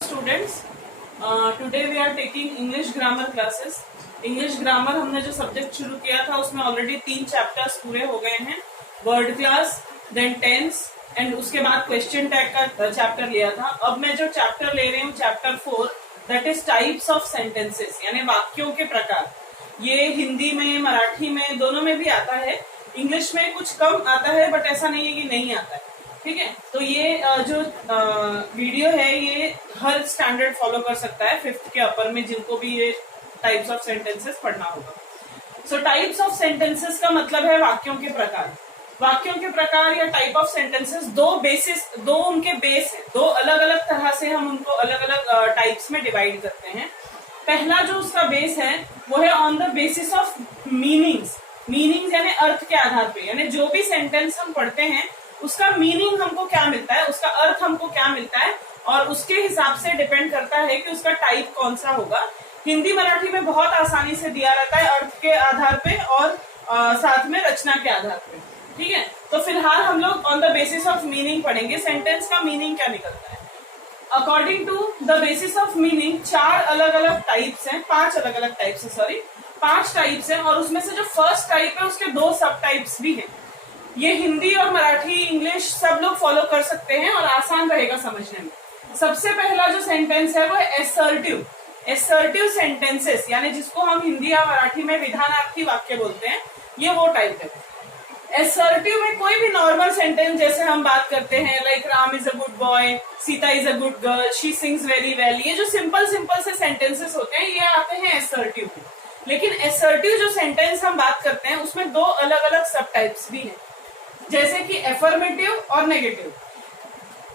Students, today we are taking English grammar classes. English grammar हमने जो subject शुरू किया था उसमें ऑलरेडी 3 चैप्टर्स पूरे हो गए हैं। Word class, then tense and उसके बाद क्वेश्चन टैग का चैप्टर लिया था। अब मैं जो चैप्टर ले रही हूँ chapter 4, that is types of sentences, यानी वाक्यों के प्रकार। ये हिंदी में, मराठी में, दोनों में भी आता है। इंग्लिश में कुछ कम आता है, बट ऐसा नहीं है कि नहीं आता है। ठीक है, तो ये जो वीडियो है ये हर स्टैंडर्ड फॉलो कर सकता है, 5th के अपर में, जिनको भी ये टाइप्स ऑफ सेंटेंसेस पढ़ना होगा। सो टाइप्स ऑफ सेंटेंसेस का मतलब है वाक्यों के प्रकार। वाक्यों के प्रकार या टाइप ऑफ सेंटेंसेस दो उनके बेस है। दो अलग अलग तरह से हम उनको अलग अलग टाइप्स में डिवाइड करते हैं। पहला जो उसका बेस है वो है on the basis of meanings यानी अर्थ के आधार पे, यानी जो भी सेंटेंस हम पढ़ते हैं उसका मीनिंग हमको क्या मिलता है, उसका अर्थ हमको क्या मिलता है, और उसके हिसाब से डिपेंड करता है कि उसका टाइप कौन सा होगा। हिंदी मराठी में बहुत आसानी से दिया रहता है अर्थ के आधार पे और साथ में रचना के आधार पे। ठीक है, तो फिलहाल हम लोग on the basis of meaning पढ़ेंगे, सेंटेंस का मीनिंग क्या निकलता है। According to the basis of meaning 4 अलग अलग टाइप्स हैं, 5 अलग अलग टाइप्स है, सॉरी 5 टाइप्स हैं, और उसमें से जो फर्स्ट टाइप है उसके 2 सब टाइप्स भी हैं। ये हिंदी और मराठी, इंग्लिश सब लोग फॉलो कर सकते हैं और आसान रहेगा समझने में। सबसे पहला जो सेंटेंस है वो है एसर्टिव सेंटेंसेस, यानी जिसको हम हिंदी या मराठी में विधानार्थी वाक्य बोलते हैं, ये वो टाइप है। एसर्टिव में कोई भी नॉर्मल सेंटेंस जैसे हम बात करते हैं, like Ram is a good boy, Sita is a good girl, she sings very well, ये जो सिंपल से सेंटेंसेस होते हैं ये आते हैं एसर्टिव में। लेकिन एसर्टिव जो सेंटेंस हम बात करते हैं उसमें 2 अलग अलग सब टाइप्स भी हैं, जैसे कि एफर्मेटिव और नेगेटिव।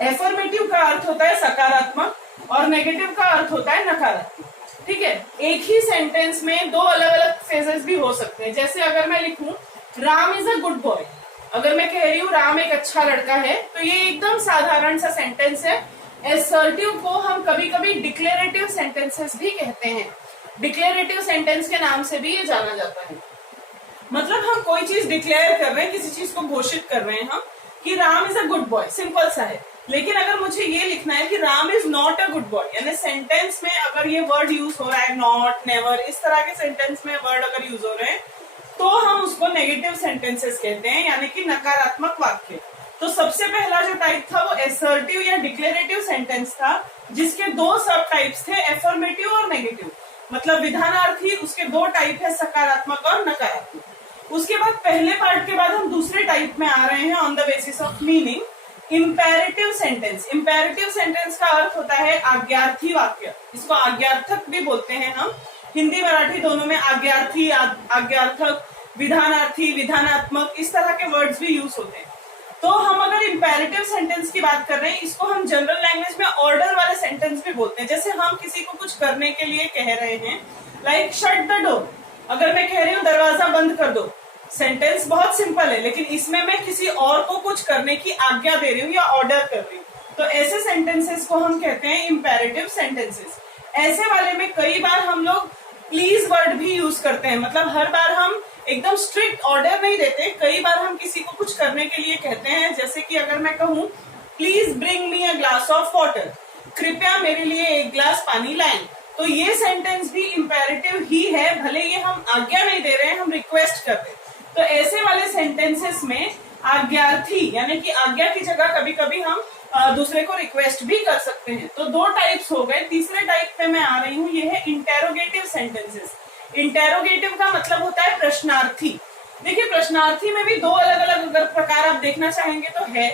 एफर्मेटिव का अर्थ होता है सकारात्मक और नेगेटिव का अर्थ होता है नकारात्मक। ठीक है, एक ही सेंटेंस में 2 अलग अलग फेजेस भी हो सकते हैं। जैसे अगर मैं लिखूं Ram is a good boy, अगर मैं कह रही हूँ राम एक अच्छा लड़का है, तो ये एकदम साधारण सा सेंटेंस है। एसर्टिव को हम कभी कभी डिक्लेरेटिव सेंटेंसेस भी कहते हैं। डिक्लेरेटिव सेंटेंस के नाम से भी ये जाना जाता है। मतलब हम कोई चीज डिक्लेयर कर रहे हैं, किसी चीज को घोषित कर रहे हैं हम कि Ram is a good boy, simple सा है। लेकिन अगर मुझे ये लिखना है कि Ram is not a good boy, यानी सेंटेंस में अगर ये वर्ड यूज हो रहा है, नॉट, नेवर, इस तरह के सेंटेंस में वर्ड अगर यूज हो रहे हैं, तो हम उसको नेगेटिव सेंटेंसेस कहते हैं, यानी कि नकारात्मक वाक्य। तो सबसे पहला जो टाइप था वो एसर्टिव या डिक्लेरेटिव सेंटेंस था, जिसके 2 सब टाइप्स थे, एफर्मेटिव और नेगेटिव। मतलब विधानार्थी, उसके 2 टाइप है, सकारात्मक और नकारात्मक। उसके बाद पहले पार्ट के बाद हम दूसरे टाइप में आ रहे हैं on the basis of meaning, imperative sentence. Imperative sentence का अर्थ होता है आज्ञार्थी वाक्य, इसको आज्ञार्थक भी बोलते हैं हम। हिंदी मराठी दोनों में आज्ञार्थी, आज्ञार्थक, विधानार्थी, विधानात्मक, इस तरह के वर्ड्स भी यूज होते हैं। तो हम अगर इंपेरेटिव सेंटेंस की बात कर रहे हैं, इसको हम जनरल लैंग्वेज में ऑर्डर वाले सेंटेंस भी बोलते हैं। जैसे हम किसी को कुछ करने के लिए कह रहे हैं, लाइक शट द डोर, अगर मैं कह रही हूँ दरवाजा बंद कर दो, सेंटेंस बहुत सिंपल है, लेकिन इसमें मैं किसी और को कुछ करने की आज्ञा दे रही हूँ या ऑर्डर कर रही हूँ, तो ऐसे सेंटेंसेस को हम कहते हैं इंपेरेटिव सेंटेंसेस। ऐसे वाले में कई बार हम लोग प्लीज वर्ड भी यूज करते हैं। मतलब हर बार हम एकदम स्ट्रिक्ट ऑर्डर नहीं देते, कई बार हम किसी को कुछ करने के लिए कहते हैं। जैसे कि अगर मैं कहूँ please bring me a glass of water, कृपया मेरे लिए 1 गिलास पानी लाएं, तो ये सेंटेंस भी इंपेरेटिव ही है, भले ये हम आज्ञा नहीं दे रहे हैं, हम रिक्वेस्ट कर रहे हैं। तो ऐसे वाले सेंटेंसेस में आज्ञार्थी, यानी कि आज्ञा की जगह कभी कभी हम दूसरे को रिक्वेस्ट भी कर सकते हैं। तो 2 टाइप्स हो गए। तीसरे टाइप पे मैं आ रही हूँ, ये है इंटेरोगेटिव सेंटेंसेस। इंटेरोगेटिव का मतलब होता है प्रश्नार्थी। देखिए, प्रश्नार्थी में भी 2 अलग अलग अगर प्रकार आप देखना चाहेंगे तो है,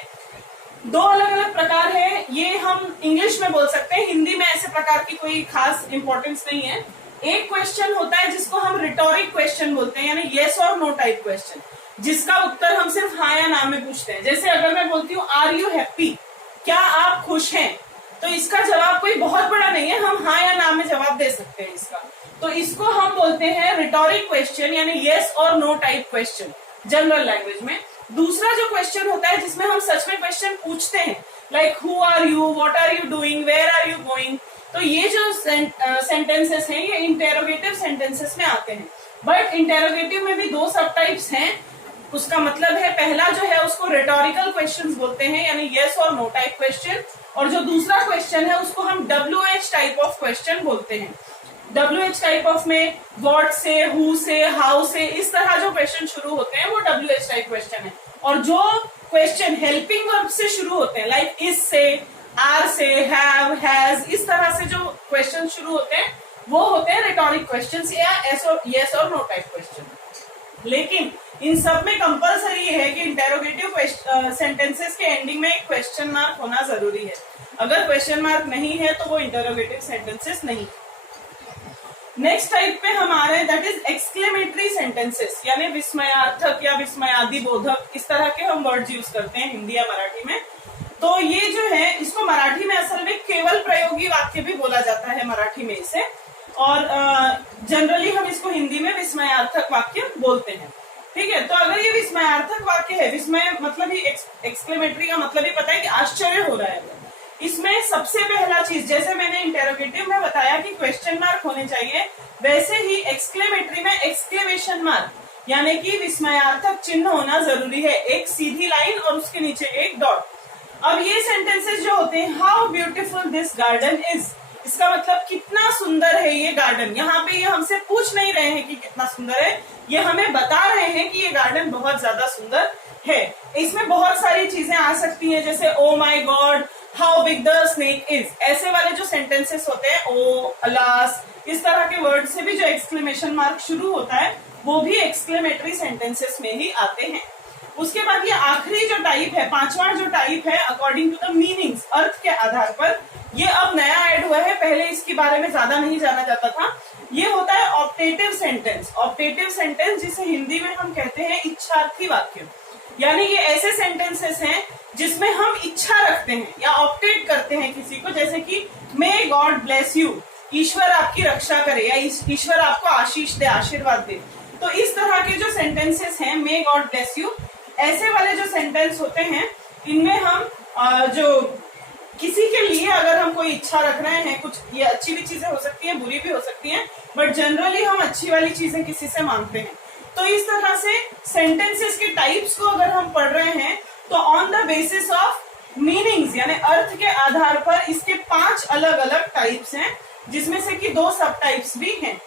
2 अलग अलग प्रकार है। ये हम इंग्लिश में बोल सकते हैं, हिंदी में ऐसे प्रकार की कोई खास इंपॉर्टेंस नहीं है। एक क्वेश्चन होता है जिसको हम रिटोरिक क्वेश्चन बोलते हैं, यानी येस और नो टाइप क्वेश्चन, जिसका उत्तर हम सिर्फ हाँ या ना में पूछते हैं। जैसे अगर मैं बोलती हूँ आर यू हैप्पी, क्या आप खुश हैं, तो इसका जवाब कोई बहुत बड़ा नहीं है, हम हाँ या ना में जवाब दे सकते हैं इसका। तो इसको हम बोलते हैं रिटोरिक क्वेश्चन, यानी येस और no type question general language में। दूसरा जो क्वेश्चन होता है जिसमें हम सच में क्वेश्चन पूछते हैं, like who are you, what are you doing, where are you going, तो ये जो सेंटेंसेस हैं ये इंटेरोगेटिव सेंटेंसेस में आते हैं। बट इंटेरोगेटिव में भी 2 सब टाइप्स हैं। उसका मतलब है, पहला जो है उसको रिटोरिकल क्वेश्चंस बोलते हैं, यानी यस और नो टाइप क्वेश्चन, और जो दूसरा क्वेश्चन है उसको हम WH टाइप ऑफ क्वेश्चन बोलते हैं। WH टाइप ऑफ में व्हाट से, हु से, हाउ से, इस तरह जो क्वेश्चन शुरू होते हैं वो WH टाइप क्वेश्चन है। और जो क्वेश्चन हेल्पिंग वर्ब से शुरू होते हैं, लाइक इस से, आर से, हैव, हैज, इस तरह से जो क्वेश्चन शुरू होते हैं वो होते हैं रिटोरिक क्वेश्चन या यस और नो टाइप क्वेश्चन। लेकिन इन सब में कंपलसरी ये है कि इंटेरोगेटिव सेंटेंसेस के एंडिंग में एक क्वेश्चन मार्क होना जरूरी है। अगर क्वेश्चन मार्क नहीं है तो वो इंटेरोगेटिव सेंटेंसेस नहीं। नेक्स्ट टाइप पे हम आ रहे हैं, दैट इज एक्सक्लेमेटरी सेंटेंसेस, यानी विस्मयार्थक या विस्मयादि बोधक, इस तरह के हम वर्ड्स यूज करते हैं हिंदी या मराठी में। तो ये जो है इसको मराठी में असल में केवल प्रयोगी वाक्य भी बोला जाता है मराठी में इसे, और जनरली हम इसको हिंदी में विस्मयार्थक वाक्य बोलते हैं। ठीक है, तो अगर ये विस्मयार्थक वाक्य है, विस्मय मतलब ही एक्सक्लेमेटरी का मतलब ही पता है कि आश्चर्य हो रहा है, इसमें सबसे पहला चीज, जैसे मैंने इंटेरोगेटिव में बताया कि क्वेश्चन मार्क होने चाहिए, वैसे ही एक्सक्लेमेटरी में एक्सक्लेमेशन मार्क यानी कि विस्मयार्थक चिन्ह होना जरूरी है, एक सीधी लाइन और उसके नीचे एक डॉट। अब ये सेंटेंसेस जो होते हैं, how beautiful this garden is, इसका मतलब कितना सुंदर है ये गार्डन। यहाँ पे ये हमसे पूछ नहीं रहे हैं कि कितना सुंदर है, ये हमें बता रहे हैं कि ये गार्डन बहुत ज्यादा सुंदर है। इसमें बहुत सारी चीजें आ सकती हैं, जैसे oh my God, how big the snake is, ऐसे वाले जो सेंटेंसेस होते हैं, ओ, अलास, इस तरह के वर्ड से भी जो एक्सक्लेमेशन मार्क शुरू होता है वो भी एक्सक्लेमेटरी सेंटेंसेस में ही आते हैं। उसके बाद ये आखिरी जो टाइप है, पांचवा जो टाइप है, अकॉर्डिंग टू द मीनिंग्स, अर्थ के आधार पर, ये अब नया ऐड हुआ है, पहले इसके बारे में ज्यादा नहीं जाना जाता था। ये होता है ऑप्टेटिव सेंटेंस। ऑप्टेटिव सेंटेंस जिसे हिंदी में हम कहते हैं इच्छार्थी वाक्य, यानी ये ऐसे सेंटेंसेस हैं जिसमें हम इच्छा रखते हैं या ऑप्टेट करते हैं किसी को, जैसे कि मे गॉड ब्लेस यू, ईश्वर आपकी रक्षा करे, या ईश्वर आपको आशीष दे, आशीर्वाद दे। तो इस तरह के जो सेंटेंसेस हैं, मे गॉड ब्लेस यू, ऐसे वाले जो सेंटेंस होते हैं, इनमें हम जो किसी के लिए अगर हम कोई इच्छा रख रहे हैं, कुछ ये अच्छी भी चीजें हो सकती हैं, बुरी भी हो सकती हैं, बट जनरली हम अच्छी वाली चीजें किसी से मांगते हैं। तो इस तरह से सेंटेंसेस के टाइप्स को अगर हम पढ़ रहे हैं तो on the basis of meanings यानी अर्थ के आधार पर इसके 5 अलग अलग टाइप्स हैं, जिसमें से कि 2 सब टाइप्स भी हैं।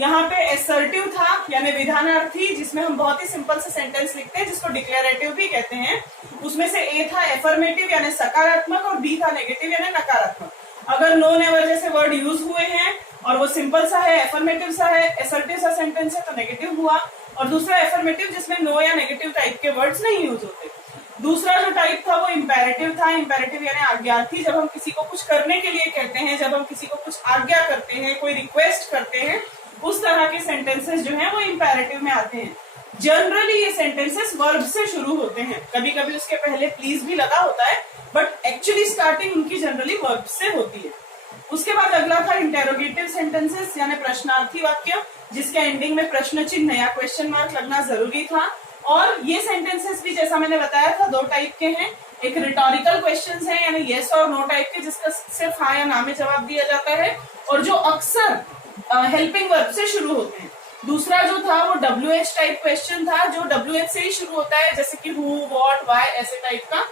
यहाँ पे एसर्टिव था यानी विधानार्थी, जिसमें हम बहुत ही सिंपल से सेंटेंस लिखते हैं, जिसको डिक्लेरेटिव भी कहते हैं। उसमें से ए था एफर्मेटिव यानी सकारात्मक, और बी था नेगेटिव यानी नकारात्मक। अगर नो नेवर जैसे वर्ड यूज हुए हैं और वो सिंपल सा है, एफर्मेटिव सा है, एसर्टिव सा सेंटेंस है, तो नेगेटिव हुआ। और दूसरा एफर्मेटिव जिसमें नो या नेगेटिव टाइप के वर्ड्स नहीं यूज होते। दूसरा जो टाइप था वो इंपेरेटिव था। इंपेरेटिव यानी आज्ञार्थी, जब हम किसी को कुछ करने के लिए कहते हैं, जब हम किसी को कुछ आज्ञा करते हैं, कोई रिक्वेस्ट करते हैं, उस तरह के सेंटेंसेस जो हैं वो इंपेरेटिव में आते हैं। जनरली ये सेंटेंसेस वर्ब से शुरू होते हैं, कभी कभी उसके पहले प्लीज भी लगा होता है, बट एक्चुअली स्टार्टिंग उनकी जनरली वर्ब से होती है। उसके बाद अगला था इंटेरोगेटिव सेंटेंसेस यानी प्रश्नार्थी वाक्य, जिसके एंडिंग में प्रश्न चिन्ह या क्वेश्चन मार्क लगना जरूरी था। और ये सेंटेंसेस भी जैसा मैंने बताया था 2 टाइप के हैं, एक रिटोरिकल क्वेश्चंस हैं यानी यस और नो टाइप के, जिसका सिर्फ हाँ या ना में जवाब दिया जाता है, और जो अक्सर हेल्पिंग वर्ब से शुरू होते हैं। दूसरा जो था वो WH टाइप क्वेश्चन था, जो WH से ही शुरू होता है, जैसे कि हु, व्हाट, व्हाई, ऐसे टाइप का।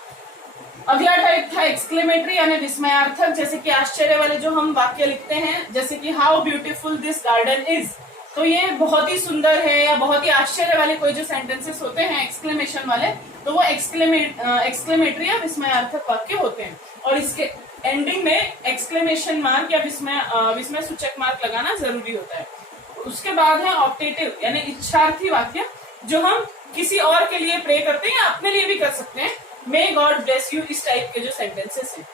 अगला टाइप था एक्सक्लेमेटरी यानी विस्मयार्थक, जैसे कि आश्चर्य वाले जो हम वाक्य लिखते हैं, जैसे कि how beautiful this garden is, तो ये बहुत ही सुंदर है, या बहुत ही आश्चर्य वाले कोई जो सेंटेंसेस होते हैं एक्सक्लेमेशन वाले, तो वो एक्सक्लेमेटरी या विस्मयार्थक वाक्य होते हैं। और इसके एंडिंग में एक्सक्लेमेशन मार्क या विस्मय सूचक मार्क लगाना जरूरी होता है। उसके बाद है ऑप्टेटिव यानी इच्छार्थी वाक्य, जो हम किसी और के लिए प्रे करते हैं या अपने लिए भी कर सकते हैं, मे गॉड ब्लेस यू, इस टाइप के जो सेंटेंसेस हैं।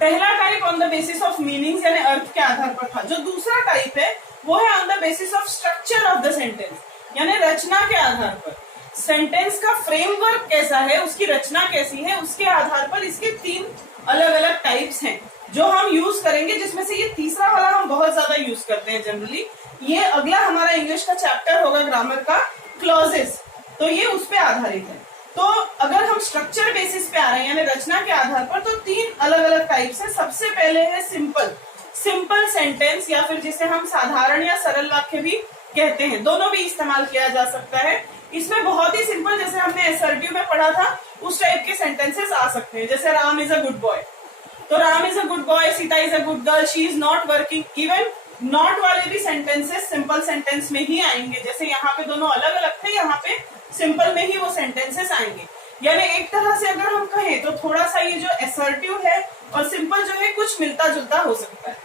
पहला type on the basis of meanings यानी अर्थ के आधार पर था। जो दूसरा टाइप है वो है on the basis of structure of the sentence यानी रचना के आधार पर। सेंटेंस का फ्रेमवर्क कैसा है, उसकी रचना कैसी है, उसके आधार पर इसके 3 अलग अलग टाइप्स हैं जो हम यूज करेंगे, जिसमें से ये तीसरा वाला हम बहुत ज्यादा यूज करते हैं जनरली। ये अगला हमारा इंग्लिश का चैप्टर होगा ग्रामर का, क्लॉजेस, तो ये उस पे आधारित है। तो अगर हम स्ट्रक्चर बेसिस पे आ रहे हैं यानी रचना के आधार पर, तो 3 अलग अलग टाइप्स है। सबसे पहले है सिंपल सेंटेंस, या फिर जिसे हम साधारण या सरल वाक्य भी कहते हैं, दोनों भी इस्तेमाल किया जा सकता है। इसमें बहुत ही सिंपल, जैसे हमने एसर्टिव में पढ़ा था, उस टाइप के सेंटेंसेस आ सकते हैं, जैसे Ram is a good boy. तो Ram is a good boy, Sita is a good girl, she is not working, even not वाले भी सेंटेंसेस सिंपल सेंटेंस में ही आएंगे। जैसे यहाँ पे दोनों अलग अलग थे, यहाँ पे सिंपल में ही वो सेंटेंसेस आएंगे। यानी एक तरह से अगर हम कहें तो थोड़ा सा ये जो असर्टिव है और सिंपल जो है कुछ मिलता जुलता हो सकता है।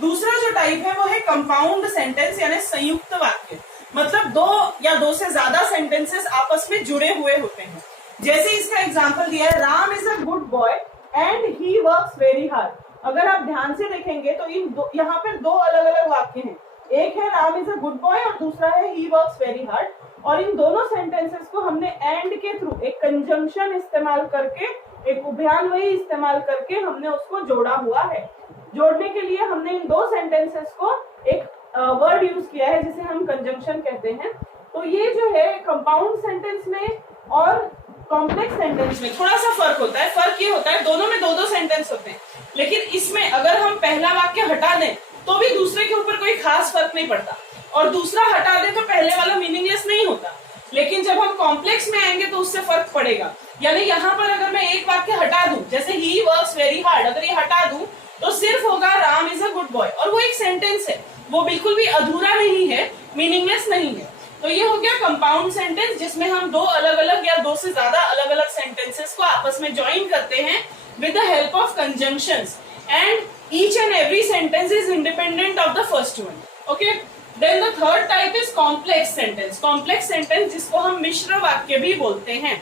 दूसरा जो टाइप है वो है कंपाउंड सेंटेंस यानी संयुक्त वाक्य, मतलब दो या दो से ज्यादा सेंटेंसेस आपस में जुड़े हुए होते हैं। जैसे इसका एग्जांपल दिया है, Ram is a good boy and he works very hard. अगर आप ध्यान से देखेंगे तो यहाँ पर दो अलग अलग वाक्य हैं, एक है Ram is a good boy और दूसरा है ही वर्क्स वेरी हार्ड। और इन दोनों सेंटेंसेस को हमने एंड के थ्रू एक कंजंक्शन इस्तेमाल करके, एक उभयान्वयी इस्तेमाल करके हमने उसको जोड़ा हुआ है। जोड़ने के लिए हमने इन दो सेंटेंसेस को एक वर्ड यूज किया है जिसे हम कंजंक्शन कहते हैं। तो ये जो है कंपाउंड सेंटेंस में और कॉम्प्लेक्स सेंटेंस में थोड़ा सा फर्क होता है। फर्क ये होता है दोनों में दो दो सेंटेंस होते हैं, लेकिन इसमें अगर हम पहला वाक्य हटा दें तो भी दूसरे के ऊपर कोई खास फर्क नहीं पड़ता, और दूसरा हटा दें तो पहले वाला मीनिंगलेस नहीं होता। लेकिन जब हम कॉम्प्लेक्स में आएंगे तो उससे फर्क पड़ेगा। यानी यहाँ पर अगर मैं एक वाक्य हटा दूं, जैसे ही वर्क्स वेरी हार्ड, अगर ये हटा दूं तो सिर्फ होगा Ram is a good boy, और वो एक सेंटेंस है, वो बिल्कुल भी अधूरा नहीं है, मीनिंगलेस नहीं है। तो ये हो गया कंपाउंड सेंटेंस, जिसमें हम दो अलग अलग या दो से ज्यादा अलग अलग सेंटेंसेस को आपस में ज्वाइन करते हैं with the help of conjunctions, and each and every sentence is independent of the first one. Okay, then the third type is complex sentence. Complex sentence जिसको हम मिश्र वाक्य भी बोलते हैं।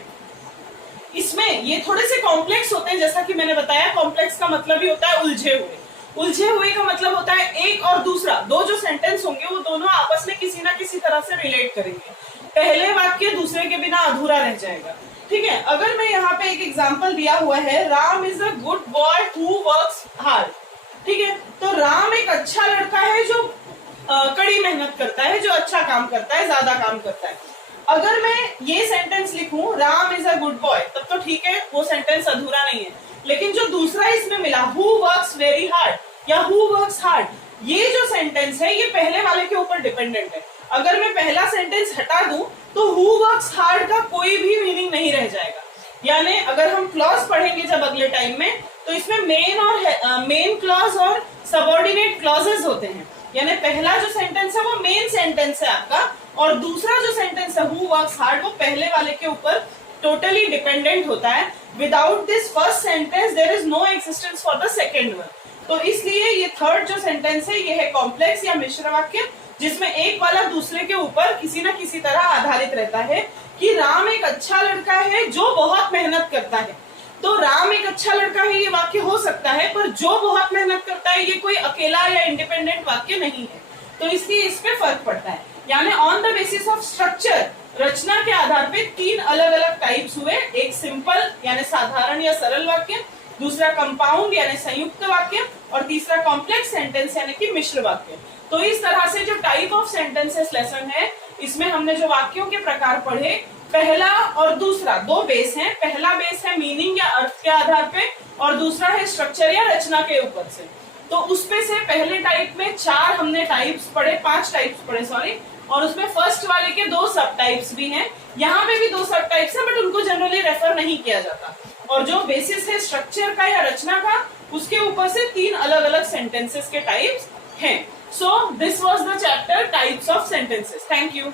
इसमें ये थोड़े से कॉम्प्लेक्स होते हैं, जैसा कि मैंने बताया, कॉम्प्लेक्स का मतलब ही होता है उलझे हुए। उलझे हुए का मतलब होता है एक और दूसरा, दो जो सेंटेंस होंगे वो दोनों आपस में किसी ना किसी तरह से रिलेट करेंगे। पहले वाक्य दूसरे के बिना अधूरा रह जाएगा। ठीक है, अगर मैं यहाँ पे एक एग्जांपल दिया हुआ है, Ram is a good boy who works hard. ठीक है, तो राम एक अच्छा लड़का है जो कड़ी मेहनत करता है, जो अच्छा काम करता है, ज्यादा काम करता है। अगर मैं ये सेंटेंस लिखूं Ram is a good boy, तब तो ठीक है, वो सेंटेंस अधूरा नहीं है। लेकिन जो दूसरा इसमें मिला, हु वर्क्स वेरी हार्ड या हु वर्क्स हार्ड, ये जो सेंटेंस है ये पहले वाले के ऊपर डिपेंडेंट है। अगर मैं पहला सेंटेंस हटा दूं तो हु वर्क्स हार्ड का कोई भी मीनिंग नहीं रह जाएगा। यानी अगर हम क्लॉज पढ़ेंगे जब अगले टाइम में, तो इसमें मेन क्लॉज और सबऑर्डिनेट क्लॉजेस होते हैं। यानी पहला जो सेंटेंस है वो मेन सेंटेंस है आपका, और दूसरा जो सेंटेंस है हु वर्क्स हार्ड, वो पहले वाले के ऊपर टोटली डिपेंडेंट होता है। Without this first sentence there is no existence for the second one. तो इसलिए ये थर्ड जो सेंटेंस है ये है कॉम्प्लेक्स या मिश्र वाक्य, जिसमें एक वाला दूसरे के ऊपर किसी न किसी तरह आधारित रहता है कि राम एक अच्छा लड़का है जो बहुत मेहनत करता है। तो राम एक अच्छा लड़का है ये वाक्य हो सकता है, पर जो बहुत मेहनत करता है ये कोई अकेला या इंडिपेंडेंट वाक्य नहीं है। तो इसलिए इस पे फर्क पड़ता है। यानी on the basis of structure, रचना के आधार पे तीन अलग अलग टाइप्स हुए, एक सिंपल यानी साधारण या सरल वाक्य, दूसरा कंपाउंड यानी संयुक्त वाक्य, और तीसरा कॉम्प्लेक्स सेंटेंस यानी कि मिश्र वाक्य। तो इस तरह से जो टाइप ऑफ सेंटेंसेस लेसन है, इसमें हमने जो वाक्यों के प्रकार पढ़े, पहला और दूसरा दो बेस हैं। पहला बेस है मीनिंग या अर्थ के आधार पे, और दूसरा है स्ट्रक्चर या रचना के ऊपर से। तो उसपे से पहले टाइप में चार हमने टाइप्स पढ़े, 5 टाइप्स पढ़े सॉरी, और उसमें फर्स्ट वाले के 2 सब टाइप्स भी हैं। यहाँ पे भी 2 सब टाइप्स हैं, बट उनको जनरली रेफर नहीं किया जाता। और जो बेसिस है स्ट्रक्चर का या रचना का, उसके ऊपर से 3 अलग अलग सेंटेंसेस के टाइप्स हैं। So this was the chapter types of sentences. Thank you.